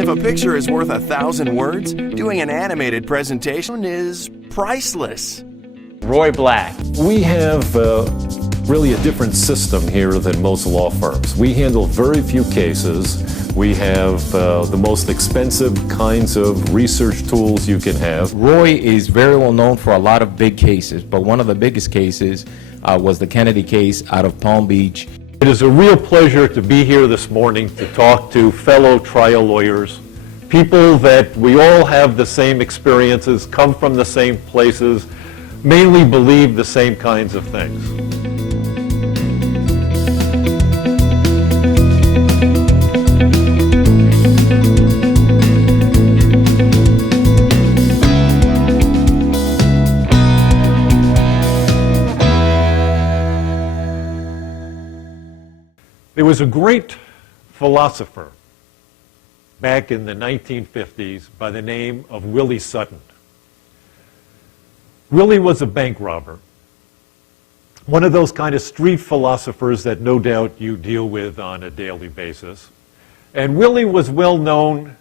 If a picture is worth 1,000 words, doing an animated presentation is priceless. Roy Black. We have really a different system here than most law firms. We handle very few cases. We have the most expensive kinds of research tools you can have. Roy is very well known for a lot of big cases, but one of the biggest cases was the Kennedy case out of Palm Beach. It is a real pleasure to be here this morning to talk to fellow trial lawyers, people that we all have the same experiences, come from the same places, mainly believe the same kinds of things. There was a great philosopher back in the 1950s by the name of Willie Sutton. Willie was a bank robber, one of those kind of street philosophers that no doubt you deal with on a daily basis. And Willie was well known,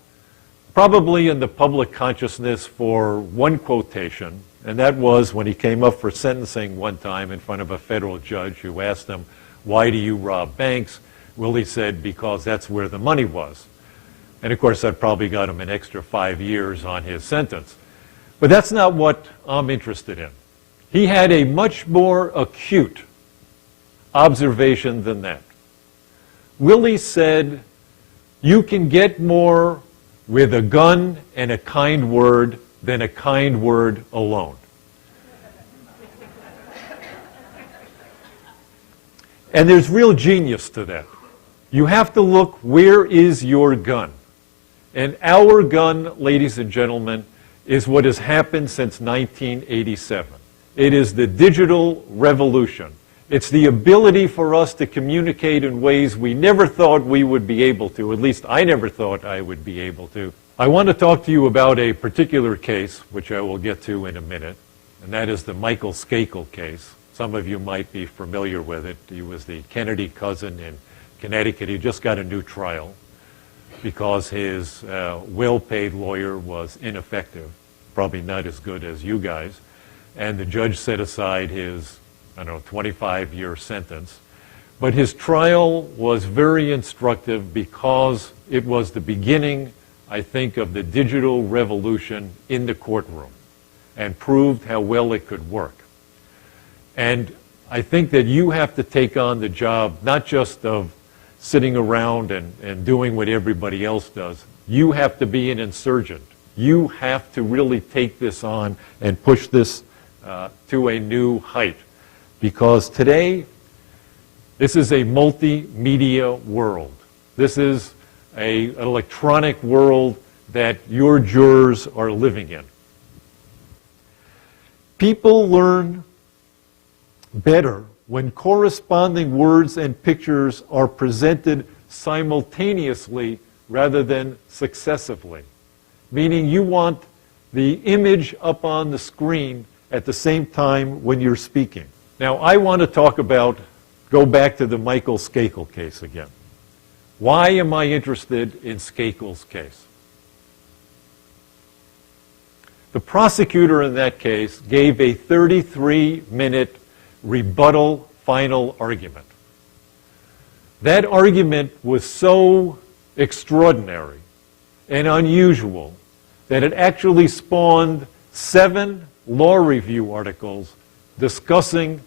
probably in the public consciousness, for one quotation, and that was when he came up for sentencing one time in front of a federal judge who asked him, "Why do you rob banks?" Willie said, "Because that's where the money was." And of course, that probably got him an extra 5 years on his sentence. But that's not what I'm interested in. He had a much more acute observation than that. Willie said, "You can get more with a gun and a kind word than a kind word alone." And there's real genius to that. You have to look, where is your gun? And our gun, ladies and gentlemen, is what has happened since 1987. It is the digital revolution. It's the ability for us to communicate in ways we never thought we would be able to. At least I never thought I would be able to. I want to talk to you about a particular case, which I will get to in a minute, and that is the Michael Skakel case. Some of you might be familiar with it. He was the Kennedy cousin in Connecticut. He just got a new trial because his well-paid lawyer was ineffective, probably not as good as you guys, and the judge set aside his, 25-year sentence. But his trial was very instructive because it was the beginning, I think, of the digital revolution in the courtroom and proved how well it could work. And I think that you have to take on the job not just of sitting around and doing what everybody else does. You have to be an insurgent. You have to really take this on and push this to a new height. Because today, this is a multimedia world. This is an electronic world that your jurors are living in. People learn better when corresponding words and pictures are presented simultaneously rather than successively. Meaning you want the image up on the screen at the same time when you're speaking. Now I want to go back to the Michael Skakel case again. Why am I interested in Skakel's case? The prosecutor in that case gave a 33-minute rebuttal final argument. That argument was so extraordinary and unusual that it actually spawned 7 law review articles discussing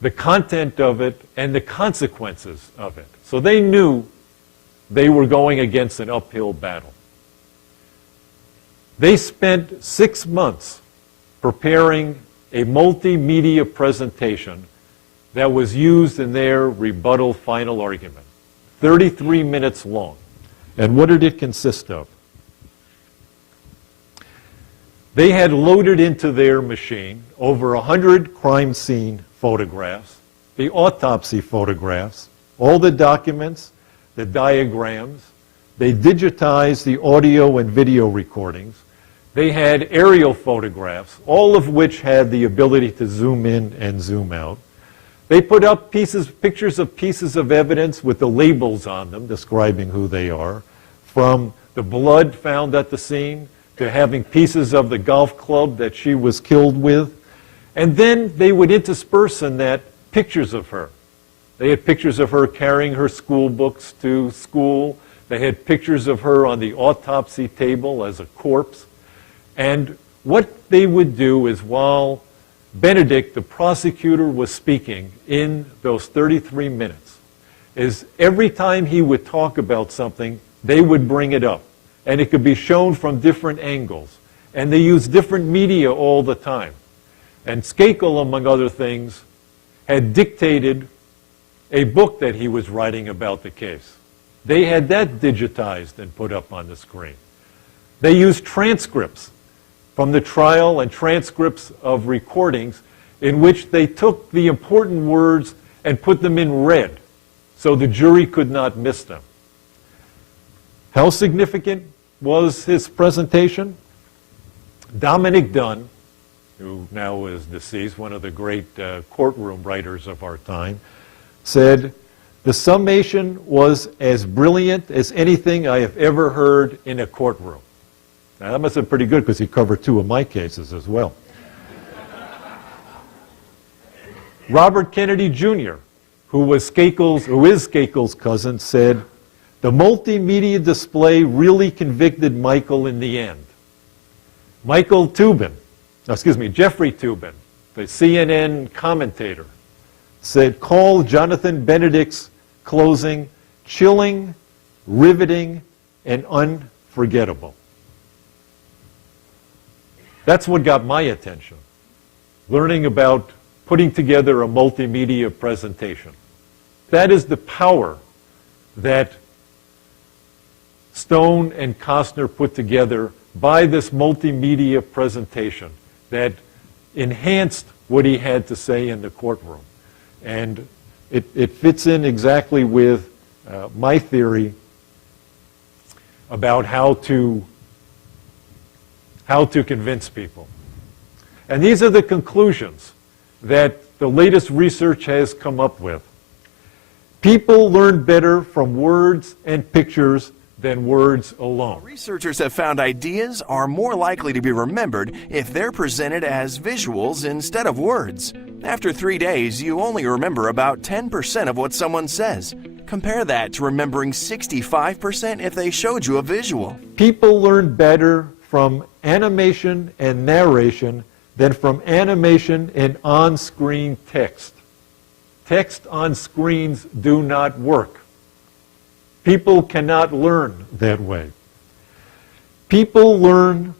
the content of it and the consequences of it. So they knew they were going against an uphill battle. They spent 6 months preparing a multimedia presentation that was used in their rebuttal final argument, 33 minutes long. And what did it consist of? They had loaded into their machine over 100 crime scene photographs, the autopsy photographs, all the documents, the diagrams. They digitized the audio and video recordings. They had aerial photographs, all of which had the ability to zoom in and zoom out. They put up pictures of pieces of evidence with the labels on them describing who they are, from the blood found at the scene to having pieces of the golf club that she was killed with. And then they would intersperse in that pictures of her. They had pictures of her carrying her school books to school. They had pictures of her on the autopsy table as a corpse. And what they would do is, while Benedict, the prosecutor, was speaking in those 33 minutes, is every time he would talk about something, they would bring it up. And it could be shown from different angles. And they used different media all the time. And Skakel, among other things, had dictated a book that he was writing about the case. They had that digitized and put up on the screen. They used transcripts from the trial and transcripts of recordings in which they took the important words and put them in red so the jury could not miss them. How significant was his presentation? Dominic Dunn, who now is deceased, one of the great courtroom writers of our time, said, "The summation was as brilliant as anything I have ever heard in a courtroom." Now, that must have been pretty good because he covered 2 of my cases as well. Robert Kennedy Jr., who is Skakel's cousin, said, "The multimedia display really convicted Michael in the end." Jeffrey Toobin, the CNN commentator, said, "Call Jonathan Benedict's closing chilling, riveting, and unforgettable." That's what got my attention, learning about putting together a multimedia presentation. That is the power that Stone and Costner put together by this multimedia presentation that enhanced what he had to say in the courtroom. And it fits in exactly with my theory about how to convince people. And these are the conclusions that the latest research has come up with. People learn better from words and pictures than words alone. Researchers have found ideas are more likely to be remembered if they're presented as visuals instead of words. After 3 days, you only remember about 10% of what someone says. Compare that to remembering 65% if they showed you a visual. People learn better from animation and narration than from animation and on-screen text. Text on screens do not work. People cannot learn that way. People learn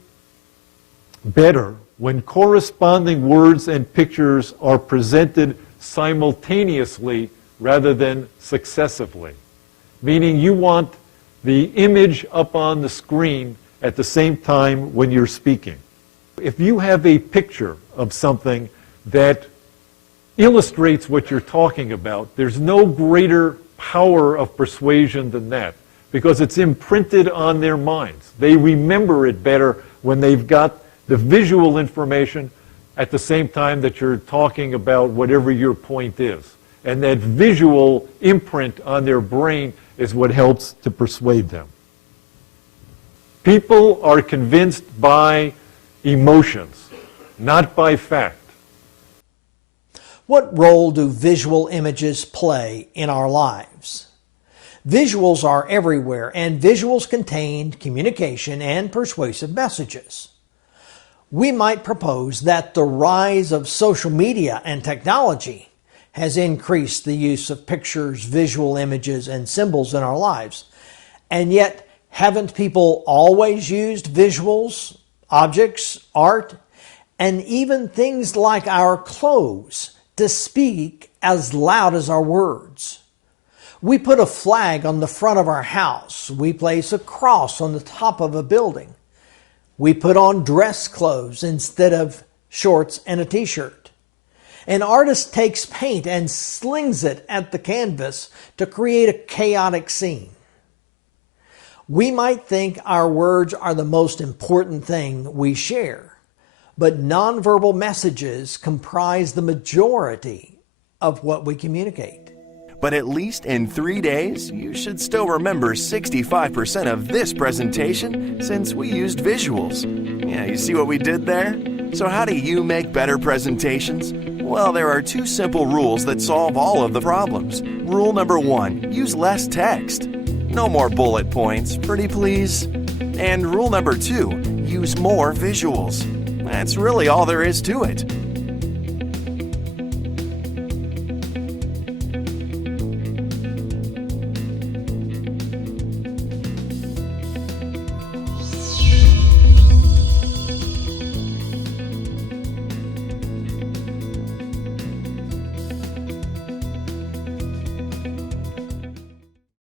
better when corresponding words and pictures are presented simultaneously rather than successively. Meaning you want the image up on the screen at the same time when you're speaking. If you have a picture of something that illustrates what you're talking about, there's no greater power of persuasion than that, because it's imprinted on their minds. They remember it better when they've got the visual information at the same time that you're talking about whatever your point is. And that visual imprint on their brain is what helps to persuade them. People are convinced by emotions, not by fact. What role do visual images play in our lives? Visuals are everywhere, and visuals contain communication and persuasive messages. We might propose that the rise of social media and technology has increased the use of pictures, visual images, and symbols in our lives. And yet, haven't people always used visuals, objects, art, and even things like our clothes to speak as loud as our words? We put a flag on the front of our house. We place a cross on the top of a building. We put on dress clothes instead of shorts and a t-shirt. An artist takes paint and slings it at the canvas to create a chaotic scene. We might think our words are the most important thing we share, but nonverbal messages comprise the majority of what we communicate. But at least in 3 days, you should still remember 65% of this presentation since we used visuals. Yeah, you see what we did there? So how do you make better presentations? Well, there are 2 simple rules that solve all of the problems. Rule number 1, use less text. No more bullet points, pretty please. And rule number 2, use more visuals. That's really all there is to it.